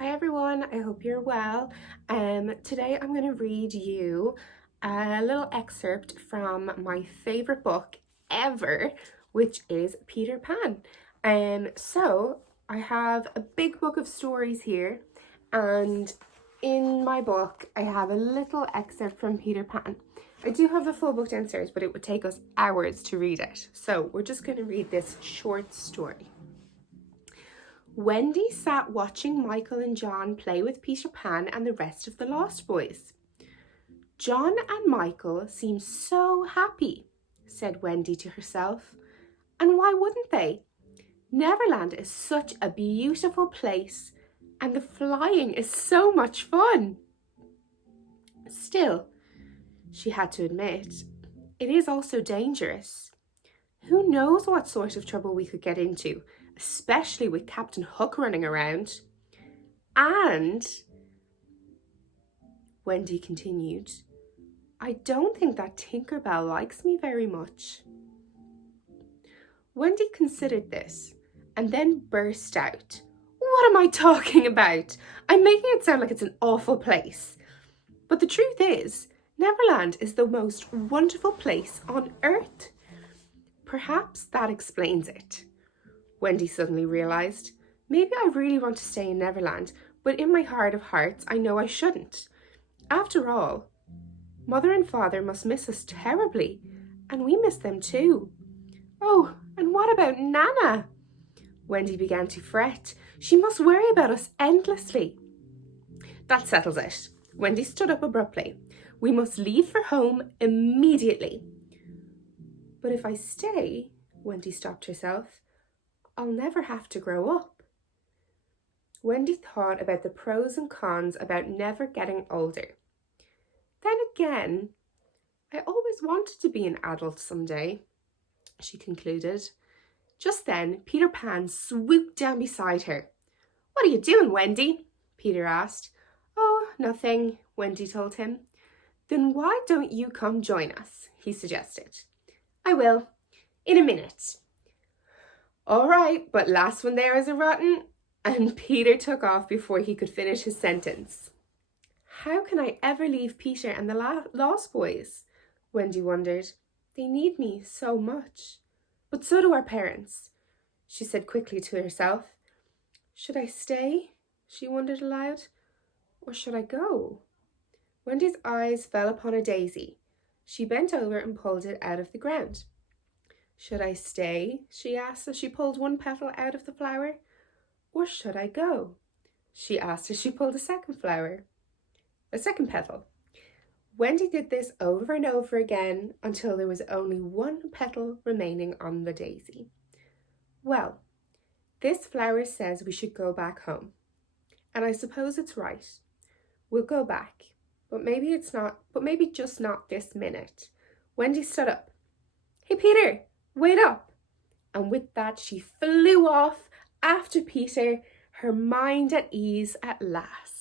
Hi everyone, I hope you're well. Today I'm going to read you a little excerpt from my favorite book ever, which is Peter Pan. So I have a big book of stories here, and in my book I have a little excerpt from Peter Pan. I do have the full book downstairs, but it would take us hours to read it. So we're just going to read this short story. Wendy sat watching Michael and John play with Peter Pan and the rest of the Lost Boys. John and Michael seem so happy, said Wendy to herself. And why wouldn't they? Neverland is such a beautiful place, and the flying is so much fun. Still, she had to admit, it is also dangerous. Who knows what sort of trouble we could get into, especially with Captain Hook running around. And, Wendy continued, I don't think that Tinkerbell likes me very much. Wendy considered this and then burst out. What am I talking about? I'm making it sound like it's an awful place. But the truth is, Neverland is the most wonderful place on earth. Perhaps that explains it. Wendy suddenly realised. Maybe I really want to stay in Neverland, but in my heart of hearts, I know I shouldn't. After all, Mother and Father must miss us terribly, and we miss them too. Oh, and what about Nana? Wendy began to fret. She must worry about us endlessly. That settles it. Wendy stood up abruptly. We must leave for home immediately. But if I stay, Wendy stopped herself, I'll never have to grow up. Wendy thought about the pros and cons about never getting older. Then again, I always wanted to be an adult someday, she concluded. Just then, Peter Pan swooped down beside her. What are you doing, Wendy? Peter asked. Oh, nothing, Wendy told him. Then why don't you come join us? He suggested. I will, in a minute. All right, but last one there is a rotten. And Peter took off before he could finish his sentence. How can I ever leave Peter and the Lost Boys? Wendy wondered. They need me so much. But so do our parents, she said quickly to herself. Should I stay? She wondered aloud. Or should I go? Wendy's eyes fell upon a daisy. She bent over and pulled it out of the ground. Should I stay? She asked as she pulled one petal out of the flower. Or should I go? She asked as she pulled a second petal. Wendy did this over and over again until there was only one petal remaining on the daisy. Well, this flower says we should go back home. And I suppose it's right. We'll go back. But maybe just not this minute. Wendy stood up. Hey, Peter, wait up. And with that, she flew off after Peter, her mind at ease at last.